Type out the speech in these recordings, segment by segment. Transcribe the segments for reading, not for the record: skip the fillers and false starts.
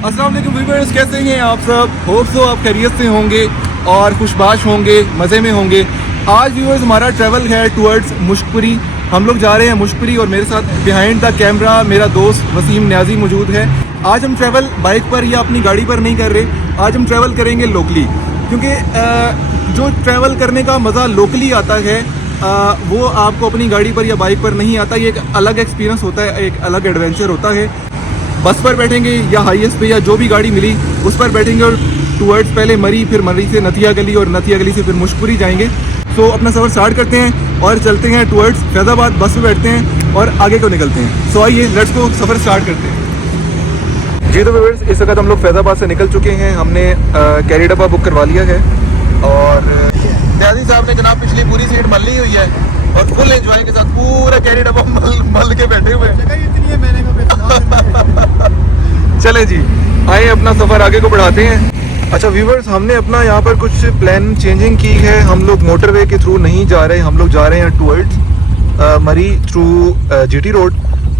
अस्सलाम वालेकुम व्यूअर्स, कैसे हैं आप सब? होप सो आप खैरियत से होंगे और खुशबाश होंगे, मज़े में होंगे। आज व्यूअर्स हमारा ट्रैवल है टुवर्ड्स मुश्कपुरी। हम लोग जा रहे हैं मुश्कपुरी और मेरे साथ बिहाइंड द कैमरा मेरा दोस्त वसीम न्याजी मौजूद है। आज हम ट्रैवल बाइक पर या अपनी गाड़ी पर नहीं कर रहे, आज हम ट्रैवल करेंगे लोकली, क्योंकि जो ट्रैवल करने का मज़ा लोकली आता है वो आपको अपनी गाड़ी पर या बाइक पर नहीं आता। ये एक अलग एक्सपीरियंस होता है, एक अलग एडवेंचर होता है। बस पर बैठेंगे या हाईएस्ट पे या जो भी गाड़ी मिली उस पर बैठेंगे और टुवर्ड्स पहले मरी, फिर मरी से नथिया गली और नथिया गली से फिर मुश्कपुरी जाएंगे। सो अपना सफ़र स्टार्ट करते हैं और चलते हैं टुवर्ड्स फैज़ाबाद। बस में बैठते हैं और आगे को निकलते हैं। सो आइए लेट्स गो, सफ़र स्टार्ट करते हैं। जी तो व्यूअर्स, इस वक्त हम लोग फैज़ाबाद से निकल चुके हैं। हमने कैरी डब्बा बुक करवा लिया है और न्याजी साहब ने जनाब पिछली पूरी सीट मल ली हुई है और फुल एंजॉय के साथ पूरा कैरी डब्बा मल के बैठे हुए हैं। चले जी, आए अपना सफ़र आगे को बढ़ाते हैं। अच्छा व्यूवर्स, हमने अपना यहाँ पर कुछ प्लान चेंजिंग की है। हम लोग मोटरवे के थ्रू नहीं जा रहे, हम लोग जा रहे हैं टुवर्ड्स मरी थ्रू जीटी रोड।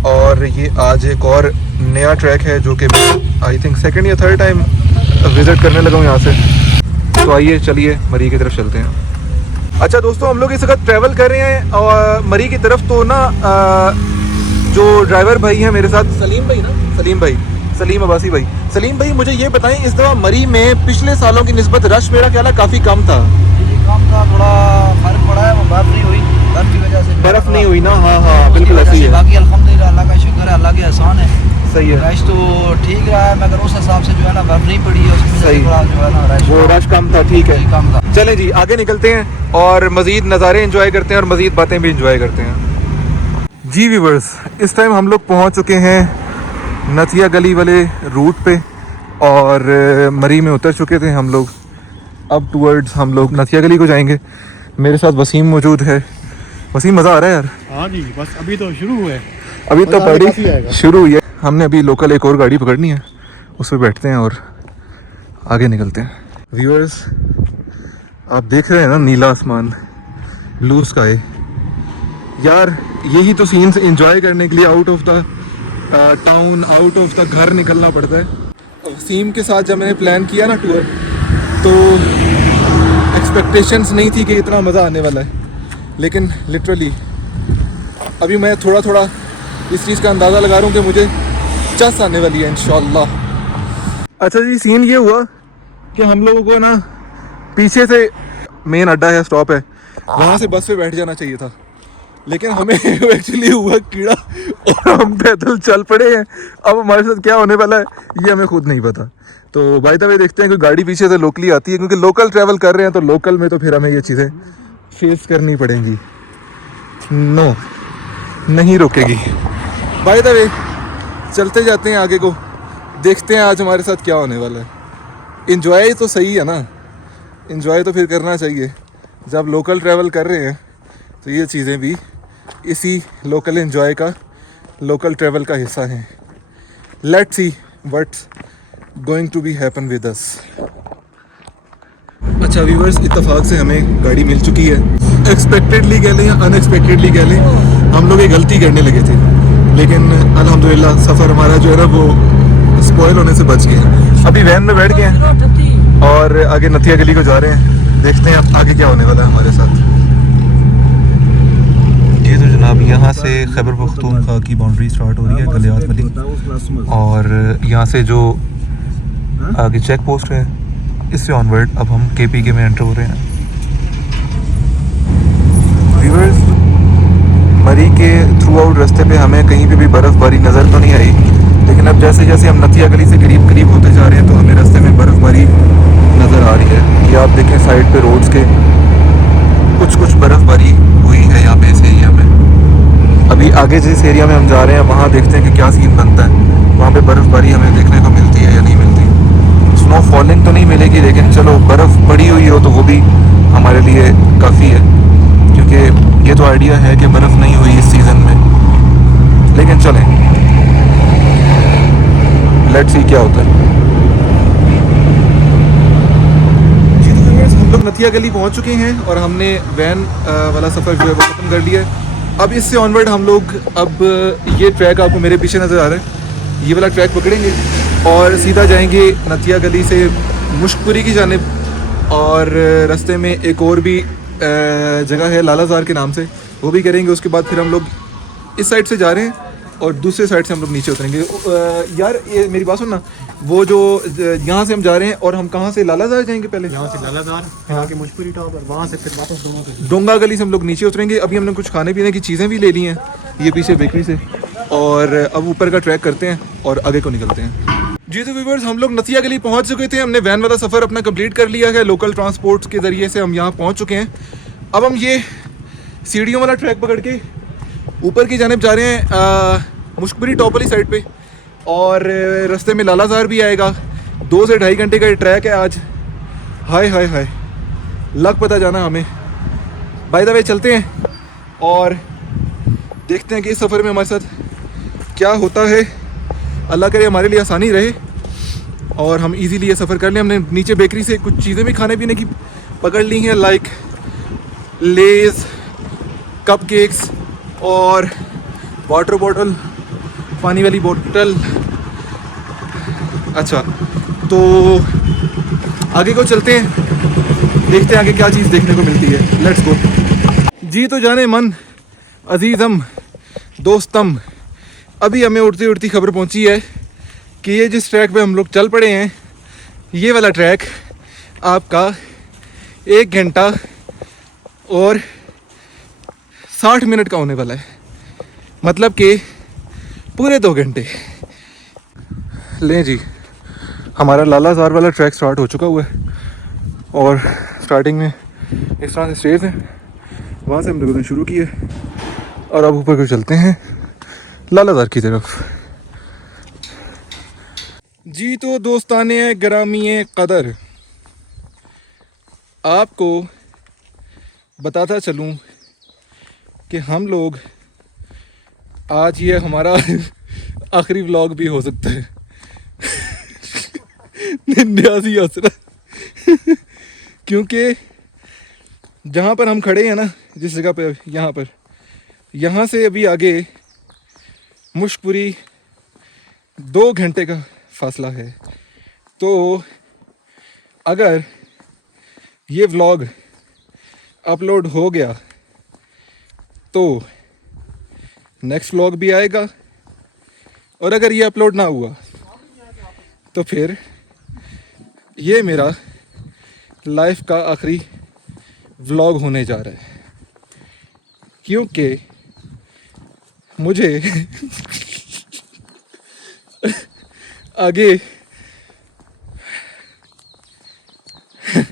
और ये आज एक और नया ट्रैक है जो कि मैं आई थिंक सेकंड या थर्ड टाइम विज़िट करने लगा हूँ यहाँ से। तो आइए चलिए मरी की तरफ चलते हैं। अच्छा दोस्तों, हम लोग इस वक्त ट्रैवल कर रहे हैं और मरी की तरफ। तो ना जो ड्राइवर भाई हैं मेरे साथ, सलीम अब्बासी भाई। सलीम भाई मुझे ये बताएं, इस दफ़ा मरी में पिछले सालों की निस्बत रश मेरा ख्याल है काफ़ी कम था। कम था, थोड़ा फर्क पड़ा है। वो बर्फ नहीं हुई, बर्फ की वजह से बर्फ नहीं हुई ना। हाँ बिल्कुल ऐसी है। बाकी अल्हम्दुलिल्लाह अल्लाह का शुक्र है, अल्लाह के एहसान है। सही है, रश तो ठीक रहा है, मगर उस हिसाब से जो है ना बर्फ नहीं पड़ी है, उसकी वजह से थोड़ा जो है ना वो रश कम था। ठीक है, कम था। चलें जी आगे निकलते हैं और मज़ीद नज़ारे एंजॉय करते हैं और मज़ीद बातें भी एंजॉय करते हैं। जी व्यूवर्स, इस टाइम हम लोग पहुंच चुके हैं नथिया गली वाले रूट पे और मरी में उतर चुके थे हम लोग। अब टुवर्ड्स हम लोग नथिया गली को जाएंगे। मेरे साथ वसीम मौजूद है। वसीम, मज़ा आ रहा है यार? हाँ जी, बस अभी तो शुरू हुआ है, अभी तो पढ़ी शुरू हुई है। हमने अभी लोकल एक और गाड़ी पकड़नी है, उस पर बैठते हैं और आगे निकलते हैं। व्यूअर्स, आप देख रहे हैं ना नीला आसमान, ब्लू स्काई। यार यही तो सीन्स एंजॉय करने के लिए out of the town, out of the घर निकलना पड़ता है। वसीम के साथ जब मैंने प्लान किया ना टूर, तो एक्सपेक्टेशंस नहीं थी कि इतना मज़ा आने वाला है, लेकिन लिटरली अभी मैं थोड़ा थोड़ा इस चीज़ का अंदाज़ा लगा रहा हूँ कि मुझे चस आने वाली है इंशाल्लाह। अच्छा जी, सीन ये हुआ कि हम लोगों को ना पीछे से मेन अड्डा है, स्टॉप है, वहाँ से बस पे बैठ जाना चाहिए था, लेकिन हमें एक्चुअली हुआ कीड़ा और हम पैदल चल पड़े हैं। अब हमारे साथ क्या होने वाला है ये हमें खुद नहीं पता। तो बाय द वे देखते हैं कोई गाड़ी पीछे से लोकली आती है, क्योंकि लोकल ट्रैवल कर रहे हैं तो लोकल में तो फिर हमें ये चीज़ें फेस करनी पड़ेंगी। नो, नहीं रोकेगी। बाय द वे चलते जाते हैं आगे को, देखते हैं आज हमारे साथ क्या होने वाला है। इन्जॉय तो सही है ना, इन्जॉय तो फिर करना चाहिए। जब लोकल ट्रैवल कर रहे हैं तो ये चीज़ें भी इसी लोकल एंजॉय का, लोकल ट्रैवल का हिस्सा हैं। Let's see what's going to be happen with us. अच्छा व्यूवर्स, इत्तेफाक से हमें गाड़ी मिल चुकी है। एक्सपेक्टेडली कह लें या अनएक्सपेक्टेडली कह लें, हम लोग एक गलती करने लगे थे, लेकिन अल्हम्दुलिल्लाह सफ़र हमारा जो है ना वो स्पॉइल होने से बच गया। अभी वैन में बैठ गए हैं और आगे नथिया गली को जा रहे हैं। देखते हैं अब आगे क्या होने वाला है हमारे साथ। ये तो जनाब यहाँ से खैबर पख्तूनख्वा की बाउंड्री स्टार्ट हो रही है, गलियात वाली, और यहाँ से जो आगे चेक पोस्ट है इससे ऑनवर्ड अब हम KPK में एंटर हो रहे हैं। व्यूअर्स, मरी के थ्रू आउट रास्ते पे हमें कहीं पे भी बर्फ़बारी नज़र तो नहीं आई, लेकिन अब जैसे जैसे हम नथिया गली से करीब करीब होते जा रहे हैं तो हमें रास्ते में बर्फ़बारी नज़र आ रही है। ये आप देखें साइड पे रोड्स के कुछ बर्फ़बारी हुई है यहाँ पे इस एरिया में। अभी आगे जिस एरिया में हम जा रहे हैं वहाँ देखते हैं कि क्या सीन बनता है। वहाँ पे बर्फ़बारी हमें देखने को मिलती है या नहीं मिलती। स्नो फॉलिंग तो नहीं मिलेगी, लेकिन चलो बर्फ़ पड़ी हुई हो तो वो भी हमारे लिए काफ़ी है, क्योंकि ये तो आइडिया है कि बर्फ़ नहीं हुई इस सीज़न में। लेकिन चलें, लेट्स सी क्या होता है। जी तो व्यूअर्स, हम लोग नथिया गली पहुंच चुके हैं और हमने वैन वाला सफ़र जो है वो ख़त्म कर लिया है। अब इससे ऑनवर्ड हम लोग अब ये ट्रैक आपको मेरे पीछे नज़र आ रहा है, ये वाला ट्रैक पकड़ेंगे और सीधा जाएंगे नतिया गली से मुश्कपुरी की जानिब और रास्ते में एक और भी जगह है लालाजार के नाम से, वो भी करेंगे। उसके बाद फिर हम लोग इस साइड से जा रहे हैं और दूसरे साइड से हम लोग नीचे उतरेंगे। यार ये मेरी बात सुन ना, वो जो यहाँ से हम जा रहे हैं और हम कहाँ से लालाजार जाएंगे पहले? यहाँ से लालाजार, यहाँ के मुशपुरी टॉप और वहाँ से फिर वापस डोंगा गली से हम लोग नीचे उतरेंगे। अभी हमने कुछ खाने पीने की चीज़ें भी ले ली हैं ये पीछे बेकरी से, और अब ऊपर का ट्रैक करते हैं और आगे को निकलते हैं। जी तो व्यूअर्स, हम लोग नतिया गली पहुंच चुके थे। हमने वैन वाला सफ़र अपना कंप्लीट कर लिया है। लोकल ट्रांसपोर्ट के ज़रिए से हम यहाँ पहुंच चुके हैं। अब हम ये सीढ़ियों वाला ट्रैक पकड़ के ऊपर की जानिब जा रहे हैं मुश्कपुरी टॉप वाली साइड पे, और रास्ते में लालाजार भी आएगा। 2 से 2.5 घंटे का ये ट्रैक है आज। हाय हाय हाय, लग पता जाना हमें। बाय द वे चलते हैं और देखते हैं कि इस सफ़र में हमारे साथ क्या होता है। अल्लाह करे हमारे लिए आसानी रहे और हम इजीली ये सफ़र कर लें। हमने नीचे बेकरी से कुछ चीज़ें भी खाने पीने की पकड़ ली हैं, लाइक लेज़, कपकेक्स और वाटर बॉटल, पानी वाली बोतल। अच्छा, तो आगे को चलते हैं, देखते हैं आगे क्या चीज़ देखने को मिलती है। Let's go. जी तो जाने मन अजीज़म दोस्तम, अभी हमें उड़ती उड़ती खबर पहुंची है कि ये जिस ट्रैक पे हम लोग चल पड़े हैं, ये वाला ट्रैक आपका 1 घंटा और 60 मिनट का होने वाला है। मतलब कि पूरे 2 घंटे। लें जी, हमारा लालाजार वाला ट्रैक स्टार्ट हो चुका हुआ है और स्टार्टिंग में इस तरह से स्टेज है, वहाँ से हम लोगों ने शुरू किया और अब ऊपर को चलते हैं लालाजार की तरफ। जी तो दोस्ताने ग्रामी कदर, आपको बताता चलूँ कि हम लोग आज ये हमारा आखिरी व्लॉग भी हो सकता है। न्याजी हंस रहा क्योंकि जहाँ पर हम खड़े हैं ना, जिस जगह पे, यहाँ से अभी आगे मुश्कपुरी 2 घंटे का फासला है। तो अगर ये व्लॉग अपलोड हो गया तो नेक्स्ट व्लॉग भी आएगा, और अगर ये अपलोड ना हुआ तो फिर ये मेरा लाइफ का आखिरी व्लॉग होने जा रहा है, क्योंकि मुझे आगे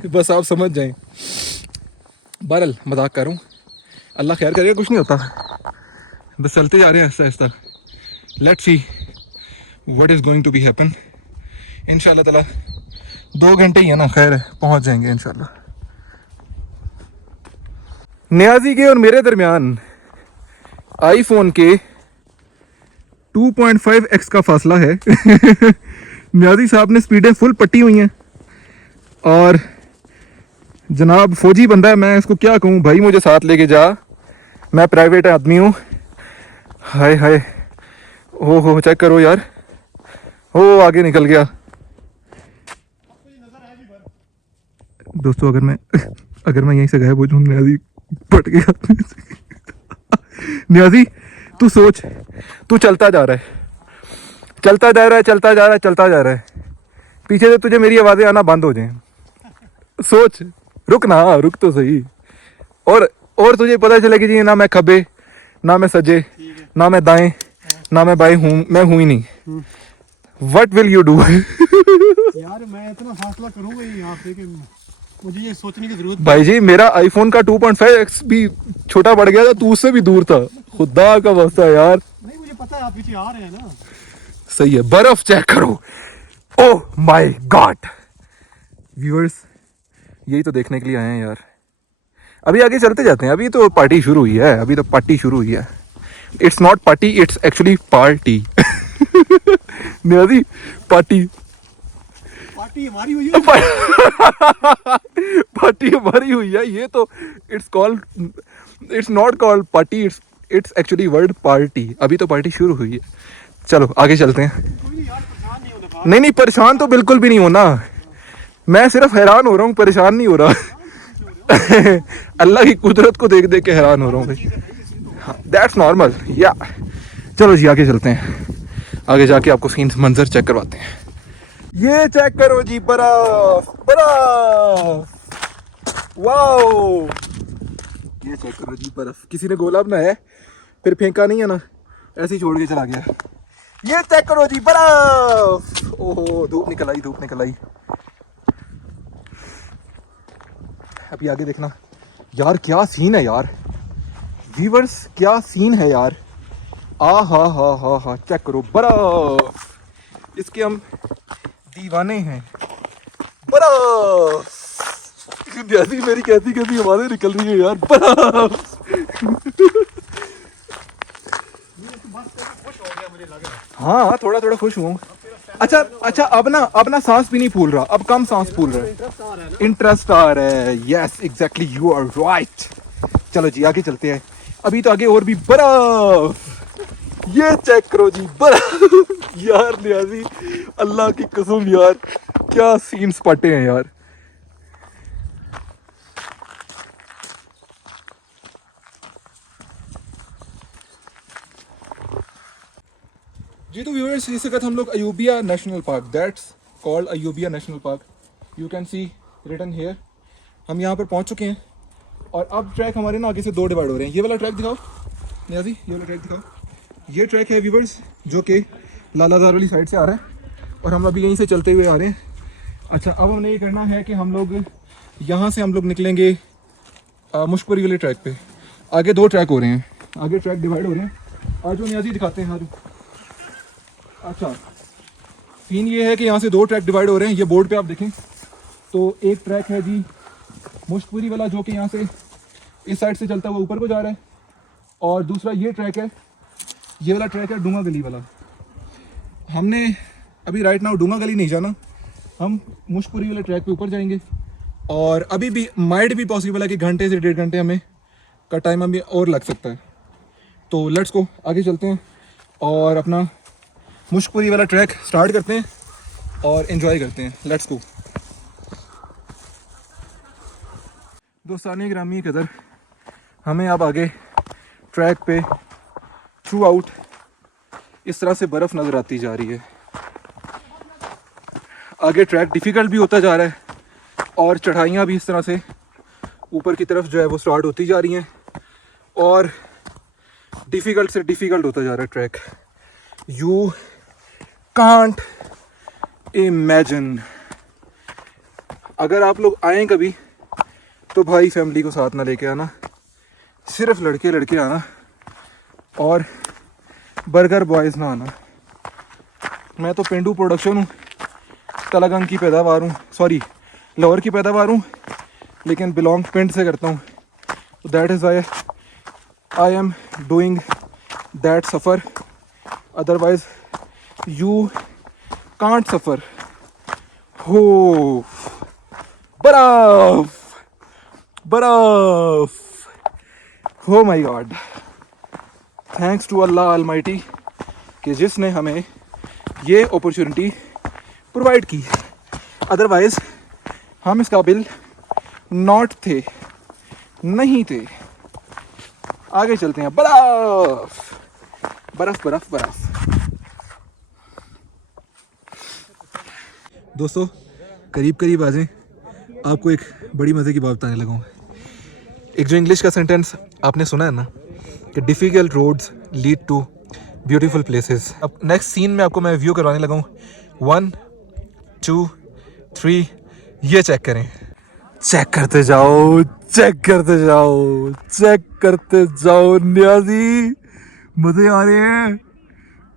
बस आप समझ जाएं। बहरहाल मजाक करूं, अल्लाह खैर करेगा, कुछ नहीं होता, बस चलते जा रहे हैं आहिस्ता आहिस्ता। Let's see what is going to be happen. इंशाल्लाह ताला 2 घंटे ही है ना, खैर है, पहुंच जाएंगे इंशाल्लाह। नियाजी के और मेरे दरमियान आईफोन के 2.5x का फासला है। नियाजी साहब ने स्पीडें फुल पट्टी हुई हैं और जनाब फौजी बंदा है, मैं इसको क्या कहूँ भाई, मुझे साथ लेके जा, मैं प्राइवेट आदमी हूँ। हाय हाय, हो चेक करो यार, हो आगे निकल गया। दोस्तों अगर मैं यहीं से गायब हो जाऊँ, नियाजी पट गया। नियाजी तू सोच, तू चलता जा रहा है, पीछे से तुझे मेरी आवाज़ें आना बंद हो जाएं। सोच, रुक तो सही। और तुझे पता चले कि जी ना मैं खब्बे, ना मैं सजे, ना मैं दाएं, ना मैं बाएं हूँ, मैं हूँ ही नहीं। What will you do? यार मैं इतना फासला करूंगा यहाँ से कि मुझे ये सोचने की जरूरत। भाई जी मेरा आईफोन का 2.5x भी छोटा पड़ गया था, तू उससे भी दूर था, खुदा का वास्ता यार। नहीं मुझे पता है आप पीछे आ रहे हैं ना। सही है, बर्फ चेक करो, ओह माय गॉड। व्यूअर्स यही तो देखने के लिए आए हैं यार। अभी आगे चलते जाते हैं, अभी तो पार्टी शुरू हुई है, it's not party, it's actually party. Niazi party हमारी हुई है। पार्टी हमारी हुई है, ये तो it's not called party, it's actually word party. अभी तो पार्टी शुरू हुई है। चलो आगे चलते हैं। कोई नहीं यार, परेशान नहीं होने नहीं नहीं, परेशान तो बिल्कुल भी नहीं होना, मैं सिर्फ हैरान हो रहा हूँ, परेशान नहीं हो रहा। अल्लाह की कुदरत को देख देख के हैरान हो रहा हूँ भाई, दैट्स नॉर्मल या। चलो जी आगे चलते हैं, आगे जाके आपको सीन मंजर चेक करवाते हैं। ये चेक करो जी, बर्फ बर्फ, वाओ, ये चेक करो जी बर्फ। किसी ने गोला बनाया है, फिर फेंका नहीं है ना, ऐसे ही छोड़ के चला गया। ये चेक करो जी बर्फ, ओहो धूप निकल आई, धूप निकल आई। अभी आगे देखना यार, क्या सीन है यार व्यूअर्स, क्या सीन है यार, आ हा, चेक करो बर्फ, इसके हम दीवाने हैं। बर्फ, जैसी मेरी कैसी कैसी आवाजें निकल रही है यार, बर्फ। हाँ थोड़ा थोड़ा खुश हुआ। अच्छा अच्छा, अब ना सांस भी नहीं फूल रहा, अब कम सांस फूल रहा है, इंटरेस्ट आ रहा है। Yes exactly, you are right. चलो जी आगे चलते हैं, अभी तो आगे और भी बर्फ। ये चेक करो जी बर्फ। यार नियाजी, अल्लाह की कसम यार, क्या सीन स्पॉटे हैं यार। जी तो व्यूअर्स, इस वक्त हम लोग Ayubia national park, that's called Ayubia national park, you can see written here. हम यहाँ पर पहुँच चुके हैं और अब ट्रैक हमारे ना आगे से दो डिवाइड हो रहे हैं। ये वाला ट्रैक दिखाओ नियाजी, ये वाला ट्रैक दिखाओ। ये ट्रैक है व्यूअर्स जो कि लालादार वाली साइड से आ रहा है और हम अभी यहीं से चलते हुए आ रहे हैं। अच्छा, अब हमने ये करना है कि हम लोग यहाँ से हम लोग निकलेंगे मुश्कपुरी वाले ट्रैक पे। आगे दो ट्रैक हो रहे हैं, आगे ट्रैक डिवाइड हो रहे हैं। आज जो नियाजी दिखाते हैं, आज अच्छा सीन ये है कि यहाँ से दो ट्रैक डिवाइड हो रहे हैं। ये बोर्ड पे आप देखें तो एक ट्रैक है जी मुश्कपुरी वाला जो कि यहाँ से इस साइड से चलता हुआ ऊपर को जा रहा है, और दूसरा ये ट्रैक है, ये वाला ट्रैक है डूंगा गली वाला। हमने अभी राइट नाउ डूंगा गली नहीं जाना, हम मुश्कपुरी वाले ट्रैक पे ऊपर जाएंगे। और अभी भी माइट भी पॉसिबल है कि घंटे से 1.5 घंटे हमें का टाइम अभी और लग सकता है। तो लेट्स को आगे चलते हैं और अपना मुश्कपुरी वाला ट्रैक स्टार्ट करते हैं और एंजॉय करते हैं। Let's go. दोस्तानी ग्रामी कदर, हमें अब आगे ट्रैक पे थ्रू आउट इस तरह से बर्फ़ नज़र आती जा रही है। आगे ट्रैक डिफ़िकल्ट भी होता जा रहा है और चढ़ाइयाँ भी इस तरह से ऊपर की तरफ जो है वो स्टार्ट होती जा रही हैं और डिफ़िकल्ट से डिफ़िकल्ट होता जा रहा है ट्रैक। You can't imagine. अगर आप लोग आएँ कभी तो भाई फैमिली को साथ ना लेके आना, सिर्फ लड़के लड़के आना और बर्गर बॉयज़ ना आना। मैं तो पेंडू प्रोडक्शन हूँ, तलागंग की पैदावार हूँ, सॉरी लाहौर की पैदावार हूँ, लेकिन बिलोंग पिंड से करता हूँ। That is why I am doing that सफ़र, अदरवाइज यू कांट सफ़र। हो बर्फ बर्फ, oh my god, thanks to Allah almighty कि जिसने हमें ये अपॉर्चुनिटी प्रोवाइड की। अदरवाइज़ हम इस काबिल नॉट थे, नहीं थे। आगे चलते हैं। बर्फ बर्फ बर्फ बर्फ। दोस्तों करीब करीब आ जाएं, आपको एक बड़ी मज़े की बात बताने लगा हूँ। एक जो इंग्लिश का सेंटेंस आपने सुना है ना कि difficult roads lead to beautiful places. अब नेक्स्ट सीन में आपको मैं व्यू करवाने लगा हूँ। 1 2 3, ये चेक करें, चेक करते जाओ, चेक करते जाओ, चेक करते जाओ। नियाजी मज़े आ रहे हैं,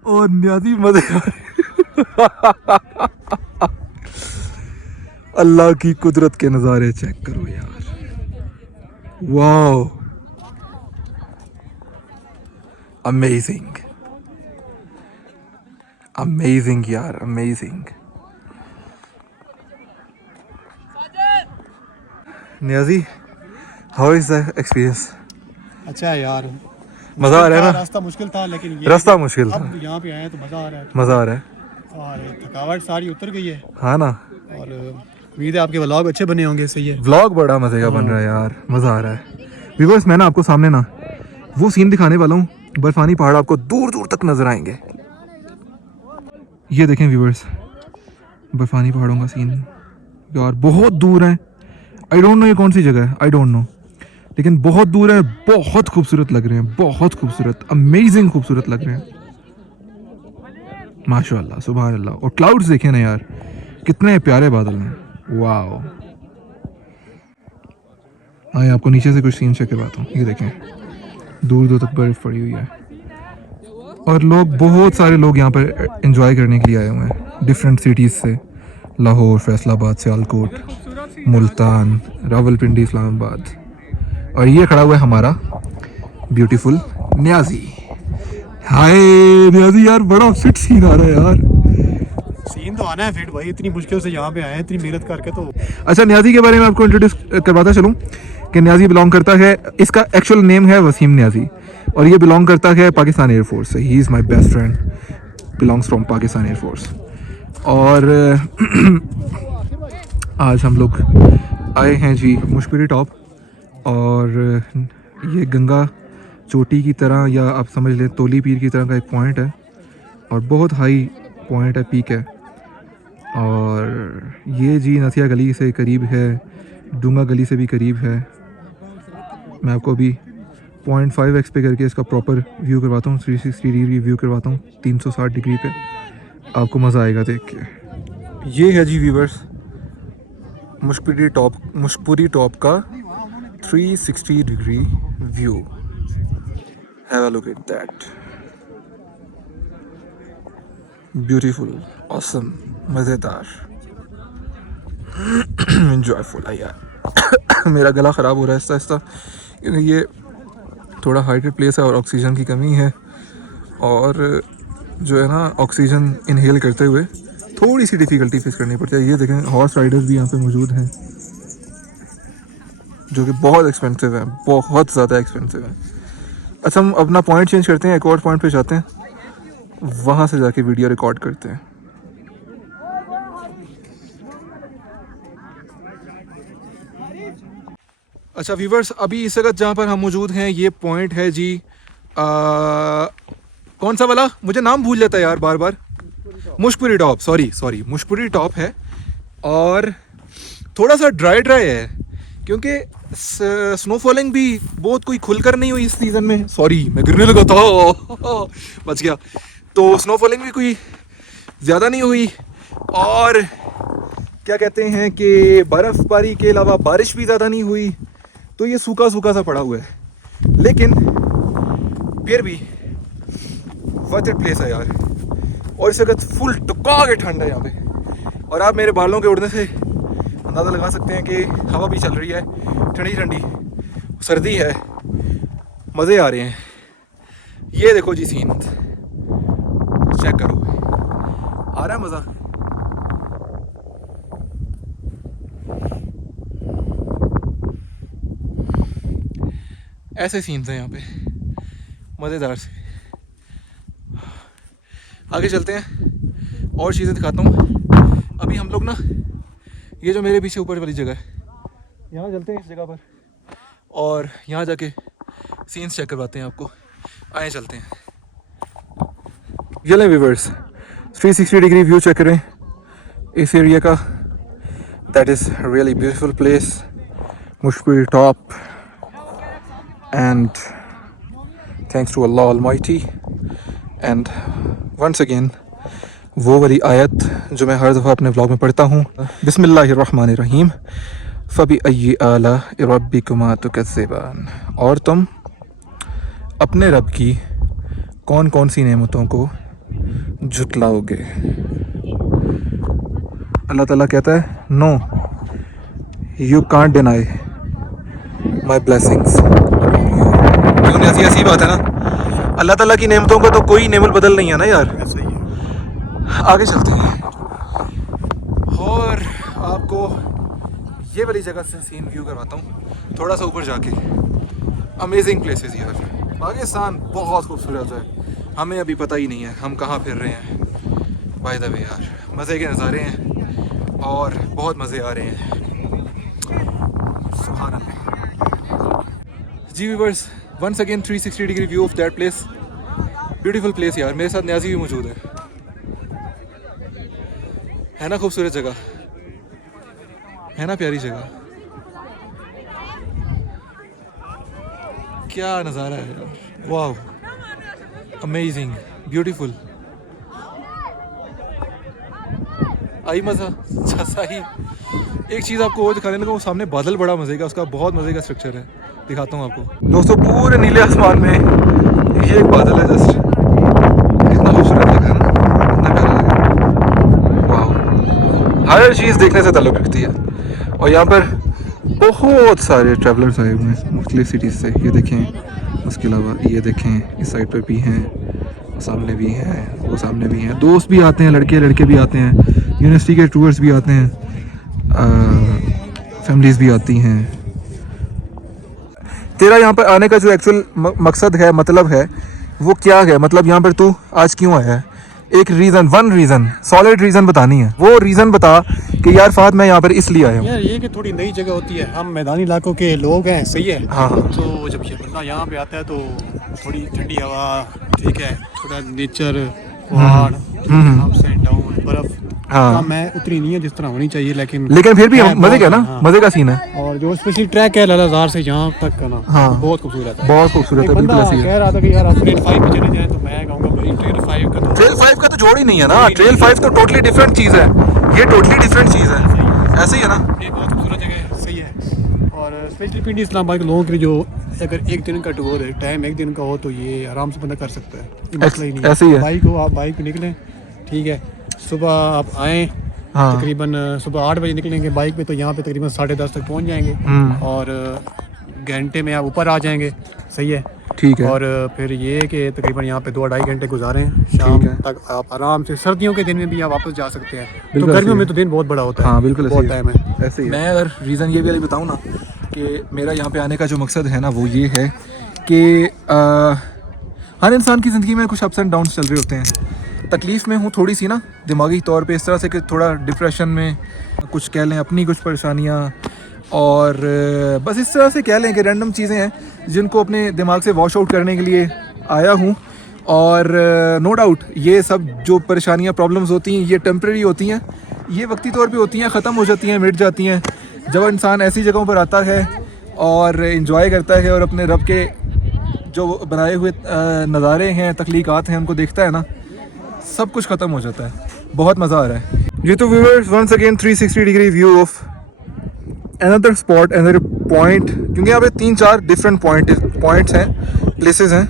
और नियाजी मज़े आ रहे हैं। अल्लाह की कुदरत के नज़ारे चेक करो यार, वाओ अमेजिंग अमेजिंग यार, amazing. Niazi, how is the experience? अच्छा है यार, मज़ा आ रहा है ना? रास्ता मुश्किल था, लेकिन ये रास्ता मुश्किल था, अब यहाँ पे आए तो मज़ा आ रहा है। मज़ा आ रहा है। और थकावट सारी उतर गई है हाँ ना, और उम्मीद है आपके व्लॉग अच्छे बने होंगे। सही है, व्लॉग बड़ा मजे का बन रहा है यार, मज़ा आ रहा है। व्यूअर्स मैं ना आपको सामने ना वो सीन दिखाने वाला हूँ, बर्फानी पहाड़ आपको दूर दूर तक नजर आएंगे। ये देखें व्यूअर्स, बर्फानी पहाड़ों का सीन यार, बहुत दूर है। आई डोंट नो ये कौन सी जगह है, आई डोंट नो, लेकिन बहुत दूर है। बहुत खूबसूरत लग रहे हैं, बहुत खूबसूरत, अमेजिंग खूबसूरत लग रहे हैं माशाल्लाह, सुभान अल्लाह। और क्लाउड्स देखें ना यार, कितने प्यारे बादल हैं, वाओ। आए आपको नीचे से कुछ सीन चेक करवाता हूँ। ये देखें, दूर दूर तक बर्फ पड़ी हुई है और लोग, बहुत सारे लोग यहाँ पर एंजॉय करने के लिए आए हुए हैं डिफरेंट सिटीज़ से, लाहौर, फैसलाबाद, सियालकोट, मुल्तान, रावलपिंडी, इस्लामाबाद। और ये खड़ा हुआ है हमारा ब्यूटीफुल न्याजी। हाय न्याजी यार, बड़ा फिट सीन आ रहा है यार। सीन तो आना है फिट भाई, इतनी मुश्किल से यहाँ पे आए हैं, इतनी मेहनत करके। तो अच्छा, न्याजी के बारे में आपको इंट्रोड्यूस करवाता चलूँ कि न्याजी बिलोंग करता है, इसका एक्चुअल नेम है वसीम न्याजी, और ये बिलोंग करता है पाकिस्तान एयरफोर्स से। He is my best friend, belongs from Pakistan air force. और आज हम लोग आए हैं जी मुशपरी टॉप, और ये गंगा चोटी की तरह, या आप समझ लें तोली पीर की तरह का एक पॉइंट है, और बहुत हाई पॉइंट है, पीक है। और ये जी नथिया गली से करीब है, डूंगा गली से भी करीब है। मैं आपको अभी 0.5x पे करके इसका प्रॉपर व्यू करवाता हूँ, 360 डिग्री व्यू करवाता हूँ, 360 डिग्री पे, आपको मज़ा आएगा देख के। ये है जी व्यूवर्स मुशपरी टॉप का 360 degree view. Have a look at that, beautiful, awesome, मज़ेदार, एंजॉयफुल। यार मेरा गला ख़राब हो रहा है आहिस्ता आहिस्ता, क्योंकि ये थोड़ा हाइटेड प्लेस है और ऑक्सीजन की कमी है, और जो है ना ऑक्सीजन इनहेल करते हुए थोड़ी सी डिफ़िकल्टी फेस करनी पड़ती है। ये देखें, हॉर्स राइडर्स भी यहाँ पे मौजूद हैं, जो कि बहुत एक्सपेंसिव है, बहुत ज़्यादा एक्सपेंसिव है। अच्छा, हम अपना पॉइंट चेंज करते हैं, एक और पॉइंट पे जाते हैं, वहाँ से जाके वीडियो रिकॉर्ड करते हैं। अच्छा व्यूवर्स, अभी इस वक्त जहाँ पर हम मौजूद हैं, ये पॉइंट है जी कौन सा वाला, मुझे नाम भूल जाता है यार बार बार। मुशपरी टॉप, सॉरी मुशपरी टॉप है, और थोड़ा सा ड्राई है, क्योंकि स्नोफॉलिंग भी बहुत कोई खुलकर नहीं हुई इस सीज़न में। सॉरी, मैं गिरने लगा था, बच गया। तो स्नोफॉलिंग भी कोई ज़्यादा नहीं हुई, और क्या कहते हैं कि बर्फ़बारी के अलावा बारिश भी ज़्यादा नहीं हुई, तो ये सूखा सूखा सा पड़ा हुआ है, लेकिन फिर भी वर्थ इट प्लेस है यार। और इस वक्त फुल टुका के ठंड है यहाँ पे, और आप मेरे बालों के उड़ने से अंदाज़ा लगा सकते हैं कि हवा भी चल रही है, ठंडी ठंडी, सर्दी है, मज़े आ रहे हैं। ये देखो जी सीन, चेक करो, आ रहा है मज़ा। ऐसे सीन्स हैं यहाँ पे, मज़ेदार से। आगे चलते हैं और चीज़ें दिखाता हूँ। अभी हम लोग ना, ये जो मेरे पीछे ऊपर वाली जगह है, यहाँ चलते हैं इस जगह पर, और यहाँ जाके सीन्स चेक करवाते हैं आपको। आए चलते हैं, ये लें व्यूअर्स, 360 डिग्री व्यू चेक करें इस एरिया का। That is really beautiful place, Mushkpuri top, and thanks to Allah Almighty, and once again वो वाली आयत जो मैं हर दफ़ा अपने व्लॉग में पढ़ता हूँ, बिस्मिल्लाहिर्रहमानिर्रहीम, फ़बी अय्यि आलाइ रब्बिकुमा तुकज़्ज़िबान, और तुम अपने रब की कौन कौन सी नेमतों को झुटलाओगे। अल्लाह ताला कहता है, no you can't deny my blessings. ऐसी बात है ना, अल्लाह ताला की नेमतों का तो कोई नेमल बदल नहीं है ना यार। सही है। आगे चलते हैं और आपको ये वाली जगह से सीन व्यू करवाता हूँ, थोड़ा सा ऊपर जाके। अमेजिंग प्लेसेस यार, पाकिस्तान बहुत खूबसूरत है, हमें अभी पता ही नहीं है हम कहाँ फिर रहे हैं। बाय द वे यार, मज़े के नज़ारे हैं और बहुत मज़े आ रहे हैं। सुभान अल्लाह। जी viewers, once again 360 degree view of that place. Beautiful place यार। मेरे साथ न्याजी भी मौजूद है ना? खूबसूरत जगह है ना, प्यारी जगह। क्या नज़ारा है यार, वाह, अमेजिंग, ब्यूटीफुल। आई मज़ा अच्छा ही। एक चीज़ आपको और दिखाने लगा, वो सामने बादल बड़ा मज़े का, उसका बहुत मज़े का स्ट्रक्चर है, दिखाता हूँ आपको। दोस्तों पूरे नीले आसमान में ये एक बादल है जस्ट, कितना खूबसूरत लग रहा है ना, कितना प्यारा लग रहा है, वाह। हर चीज़ देखने से ताल्लुक़ रखती है। और यहाँ पर बहुत सारे ट्रैवलर्स आए हुए हैं मुख्तलिफ सिटीज़ से, ये देखें। उसके अलावा ये देखें, इस साइड पर भी हैं, सामने भी हैं, वो सामने भी हैं। दोस्त भी आते हैं, लड़के भी आते हैं, यूनिवर्सिटी के टूर्स भी आते हैं, फैमिलीज़ भी आती हैं। तेरा यहाँ पर आने का जो एक्चुअल मकसद है, मतलब है, वो क्या है? मतलब यहाँ पर तू आज क्यों आया है? एक reason, one reason, solid reason बतानी है। वो रीज़न बता कि यार फाद मैं यहाँ पर इसलिए आया हूँ। यार ये कि थोड़ी नई जगह होती है, हम मैदानी इलाकों के लोग हैं, सही है। हाँ हाँ। तो जब ये बंदा यहाँ पे आता है तो थोड़ी ठंडी हवा, ठीक है, थोड़ा नेचर, पहाड़, अप्स एंड डाउन, बर्फ, हाँ। मैं उतनी नहीं है जिस तरह होनी चाहिए, लेकिन फिर भी है, मज़े का ना, हाँ। मज़े का सीन है। और जो स्पेशल ट्रैक है लालाजार से यहाँ तक का ना, हाँ। बहुत खूबसूरत है, बहुत खूबसूरत एक है, बंदा बिल्कुल ऐसी कह है। रहा था कि यार आप ट्रेल 5 पे चले जाएं, तो मैं कहूँगा भाई ट्रेल 5 का तो ट्रेल 5 का तो जोड़ ही नहीं है ना, ट्रेल 5 तो टोटली डिफरेंट चीज़ है, ये टोटली डिफरेंट चीज़ है, ऐसे ही है ना। ये बहुत खूबसूरत जगह है, सही है। और स्पेशली पिंडी इस्लामाबाद के लोगों के लिए जो अगर एक दिन का टूर है, टाइम एक दिन का हो, तो ये आराम से बंदा कर सकता है, ये मसला ही नहीं ऐसे ही है। बाइक हो, आप बाइक पे निकलें, ठीक है, सुबह आप आएँ, हाँ। तकरीबन सुबह 8 बजे निकलेंगे बाइक पे, तो यहाँ पे तकरीबन 10:30 तक पहुँच जाएंगे, और घंटे में आप ऊपर आ जाएंगे, सही है। ठीक है। और फिर ये कि तकरीबन यहाँ पे 2-2.5 घंटे गुजारें, शाम तक आप आराम से, सर्दियों के दिन में भी आप वापस जा सकते हैं, तो गर्मियों में तो दिन बहुत बड़ा होता है। हाँ बिल्कुल, बहुत टाइम है, ऐसे ही। मैं अगर रीज़न ये भी बताऊँ ना कि मेरा यहाँ पे आने का जो मकसद है ना, वो ये है कि हर इंसान की ज़िंदगी में कुछ अप्स एंड डाउन्स चल रहे होते हैं। तकलीफ़ में हूँ थोड़ी सी ना, दिमागी तौर पे इस तरह से कि थोड़ा डिप्रेशन में, कुछ कह लें अपनी कुछ परेशानियाँ, और बस इस तरह से कह लें कि रैंडम चीज़ें हैं जिनको अपने दिमाग से वॉश आउट करने के लिए आया हूँ। और नो डाउट ये सब जो परेशानियाँ, प्रॉब्लम्स होती हैं, ये टेम्प्रेरी होती हैं, ये वक्ती तौर पे होती हैं, ख़त्म हो जाती हैं, मिट जाती हैं। जब इंसान ऐसी जगहों पर आता है और इन्जॉय करता है और अपने रब के जो बनाए हुए नज़ारे हैं, तख्लीक़ात हैं, उनको देखता है ना, सब कुछ ख़त्म हो जाता है। बहुत मज़ा आ रहा है। ये तो viewers once again 360 degree view of another spot, another point, क्योंकि यहाँ पे 3-4 डिफरेंट पॉइंट्स हैं, प्लेसेस हैं,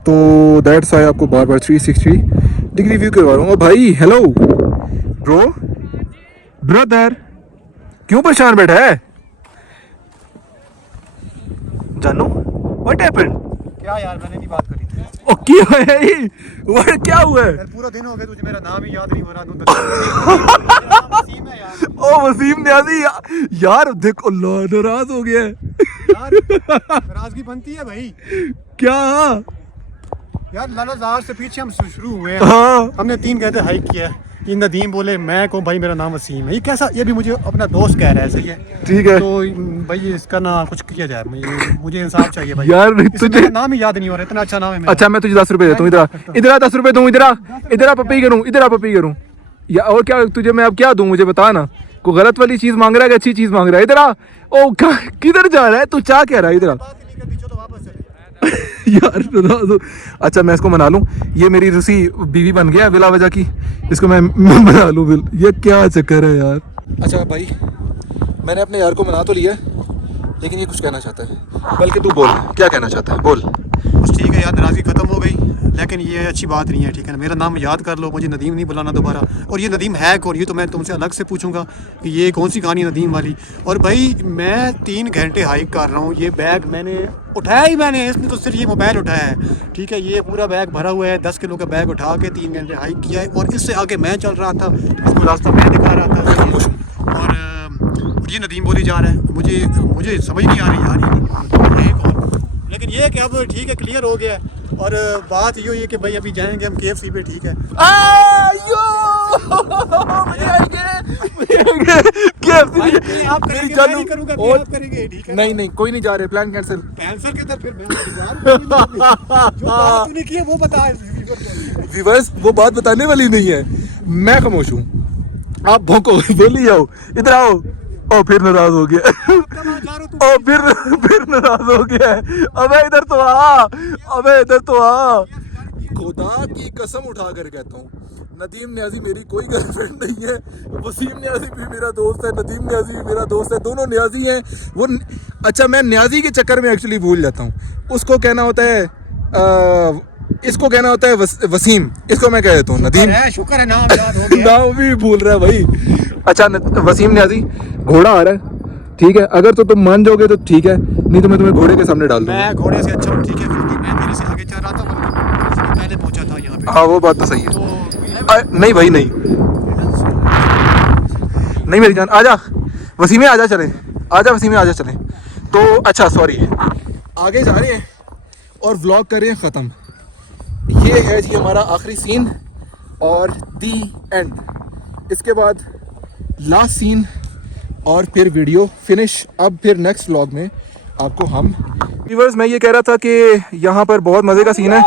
तो दैट्स वाई आपको बार बार 360 डिग्री व्यू करवा रहा हूँ। भाई हेलो ब्रो, ब्रदर, क्यों परेशान बैठा है? जानू व्हाट हैपेंड? क्या यार, मैंने नहीं बात करी थी ओ क्या है ये? क्या हुआ है? यार, पूरा दिन हो गया, तुझे मेरा नाम ही याद नहीं हो रहा। ओ वसीम न्याजी यार, देखो नाराज हो गया है यार, नाराजगी बनती है भाई। क्या? यार लालाजार से पीछे हम शुरू हुए हैं, हाँ। हमने 3 घंटे हाइक किया, ये नदीम बोले, मैं कहूँ भाई मेरा नाम वसीम है, ये कैसा, ये भी मुझे अपना दोस्त कह रहा है, सही है, ठीक है। तो भाई इसका ना कुछ किया जाए, मुझे इंसाफ चाहिए भाई। यार तुझे मेरा नाम ही याद नहीं हो रहा, इतना अच्छा नाम है मेरा। अच्छा मैं तुझे 10 रुपए देता हूँ, इधर आ 10 रुपए दूँ, इधर आ पप्पी करूँ, इधर आ पप्पी करूँ, या और क्या तुझे मैं अब क्या दूँ, मुझे बता ना। कोई गलत वाली चीज़ मांग रहा है कि अच्छी चीज़ मांग रहा है? इधर आ। ओ किधर जा रहा है तू, क्या कह रहा है? इधर आ यार। अच्छा मैं इसको मना लूँ, ये मेरी रूसी बीवी बन गया बिला वजह की, इसको मैं मना लूँ बिल, ये क्या चक्कर है यार। अच्छा भाई, मैंने अपने यार को मना तो लिया, लेकिन ये कुछ कहना चाहता है, बल्कि तू बोल क्या कहना चाहता है, बोल। बस ठीक है यार, नाराज़गी ख़त्म हो गई, लेकिन ये अच्छी बात नहीं है, ठीक है ना। मेरा नाम याद कर लो, मुझे नदीम नहीं बुलाना दोबारा। और ये नदीम है कौन, ये तो मैं तुमसे अलग से पूछूंगा कि ये कौन सी कहानी नदीम वाली। और भाई मैं 3 घंटे हाइक कर रहा हूँ, ये बैग मैंने उठाया ही, मैंने इसमें तो सिर्फ ये मोबाइल उठाया है, ठीक है, ये पूरा बैग भरा हुआ है, 10 किलो का बैग उठा के 3 घंटे हाइक किया है। और इससे आगे मैं चल रहा था, इसको रास्ता मैं दिखा रहा था, और ये नदीम बोली जा रहा है, मुझे समझ नहीं आ रही यार ये कौन। लेकिन ये कि अब ठीक है, क्लियर हो गया है। और बात ये हुई है कि भाई अभी जाएंगे हम KFC पे, ठीक है। KFC आप मेरी करेंगे, जानू मैं नहीं करूंगा, और आप करेंगे, ठीक है? नहीं कोई नहीं जा रहे, प्लान कैंसिल। कैंसर के अंदर फिर मैं जो बात तूने की है वो बता। व्यूअर्स वो बात बताने वाली नहीं है, मैं खामोश हूँ, आप भौंको, बोली जाओ, इधर आओ। ओ फिर नाराज हो गया, ओ फिर नाराज हो गया। अबे इधर तो आ, अबे इधर तो आ। खुदा की कसम उठा कर कहता हूँ, नदीम न्याजी मेरी कोई गर्लफ्रेंड नहीं है, वसीम न्याजी भी मेरा दोस्त है, नदीम न्याजी भी मेरा दोस्त है, दोनों न्याजी हैं। वो अच्छा, मैं न्याजी के चक्कर में एक्चुअली भूल जाता हूँ, उसको कहना होता है इसको कहना होता है वसीम, इसको मैं कह देता हूँ नदीम। शुक्र है नाम याद हो गया। नाम भी भूल रहा है भाई। अच्छा वसीम न्याजी, घोड़ा आ रहा है, ठीक है, अगर तो तुम मान जाओगे तो ठीक है, नहीं तो मैं तुम्हें घोड़े के सामने डाल दूंगा। मैं घोड़े से अच्छा हूँ, ठीक है, क्योंकि मैं तेरे से आगे चल रहा था, मैं पहले पहुंचा था यहाँ पे। हाँ वो बात तो सही है। तो नहीं भाई नहीं मेरी जान, आजा वसीमे, आजा चले, आजा वसीमे, आजा चले। तो अच्छा सॉरी, आगे जा रहे हैं और व्लॉग कर रहे हैं ख़त्म। ये है जी हमारा आखिरी सीन और दी एंड, इसके बाद लास्ट सीन और फिर वीडियो फिनिश। अब फिर नेक्स्ट व्लॉग में आपको हम व्यूअर्स, मैं ये कह रहा था कि यहाँ पर बहुत मज़े का सीन है।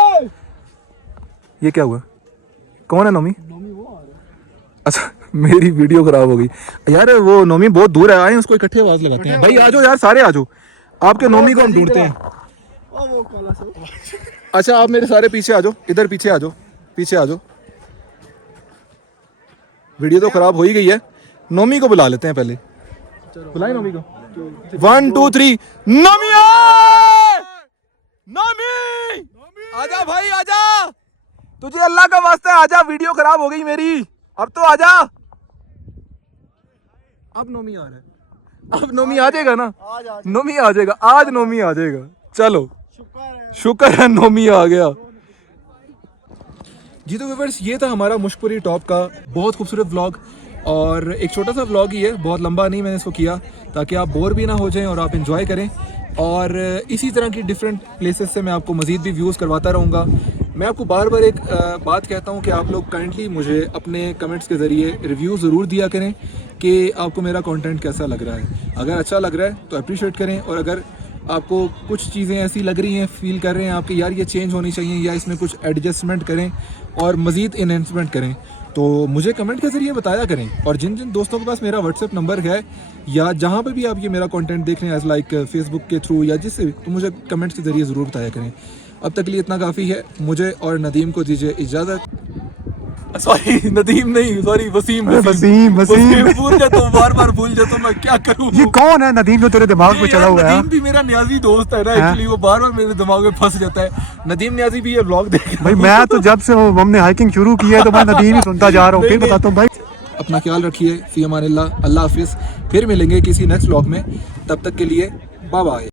ये क्या हुआ, कौन है नोमी? अच्छा मेरी वीडियो खराब हो गई यार, वो नोमी बहुत दूर है, आए उसको इकट्ठे आवाज़ लगाते हैं। भाई आ जाओ यार, सारे आ जाओ, आपके नोमी को हम ढूंढते हैं। अच्छा आप मेरे सारे पीछे आ जाओ, इधर पीछे आ जाओ, पीछे आ जाओ। वीडियो तो खराब हो ही गई है, नोमी को बुला लेते हैं पहले, बुलाए नोमी को। 1 2 3 नोमी, नोमी आजा भाई आजा, तुझे अल्लाह का वास्ता है आजा, वीडियो खराब हो गई मेरी, अब तो आजा। अब नोमी आ रहा है, अब नोमी आ जाएगा ना, नोमी आ जाएगा, आज नोमी आ जाएगा। चलो शुक्र है नोमी आ गया जी। तो व्यूअर्स ये था हमारा मुशपुरी टॉप का बहुत खूबसूरत व्लॉग, और एक छोटा सा व्लॉग ही है, बहुत लंबा नहीं मैंने इसको किया, ताकि आप बोर भी ना हो जाएं और आप इंजॉय करें। और इसी तरह की डिफरेंट प्लेसेस से मैं आपको मज़ीद भी व्यूज़ करवाता रहूँगा। मैं आपको बार बार एक बात कहता हूँ कि आप लोग काइंडली मुझे अपने कमेंट्स के ज़रिए रिव्यू ज़रूर दिया करें कि आपको मेरा कंटेंट कैसा लग रहा है। अगर अच्छा लग रहा है तो अप्रिशिएट करें, और अगर आपको कुछ चीज़ें ऐसी लग रही हैं, फील कर रहे हैं आपके यार ये चेंज होनी चाहिए या इसमें कुछ एडजस्टमेंट करें और मज़ीद इन्हेंसमेंट करें, तो मुझे कमेंट के ज़रिए बताया करें। और जिन जिन दोस्तों के पास मेरा व्हाट्सएप नंबर है या जहाँ पे भी आप ये मेरा कंटेंट देख रहे हैं, एज लाइक फेसबुक के थ्रू या जिससे भी, तो मुझे कमेंट्स के ज़रिए ज़रूर बताया करें। अब तक के लिए इतना काफ़ी है, मुझे और नदीम को दीजिए इजाज़त। सॉरी नदीम नहीं, सॉरी वसीम भूल जाता हूँ, बार बार भूल जाता हूँ, मैं क्या करूँ। ये कौन है नदीम जो तेरे दिमाग में चला हुआ है? नदीम भी मेरा न्याजी दोस्त है ना, एक्चुअली वो बार बार मेरे दिमाग में फंस जाता है। नदीम न्याजी भी ये व्लॉग देख भाई मैं तो जब से हमने हाइकिंग शुरू की है तो मैं नदीम ही सुनता जा रहा हूँ। फिर बताता हूँ भाई, अपना ख्याल रखिए, फी अमानिल्लाह, अल्लाह हाफिज़। फिर मिलेंगे किसी नेक्स्ट व्लॉग में, तब तक के लिए बाय बाय।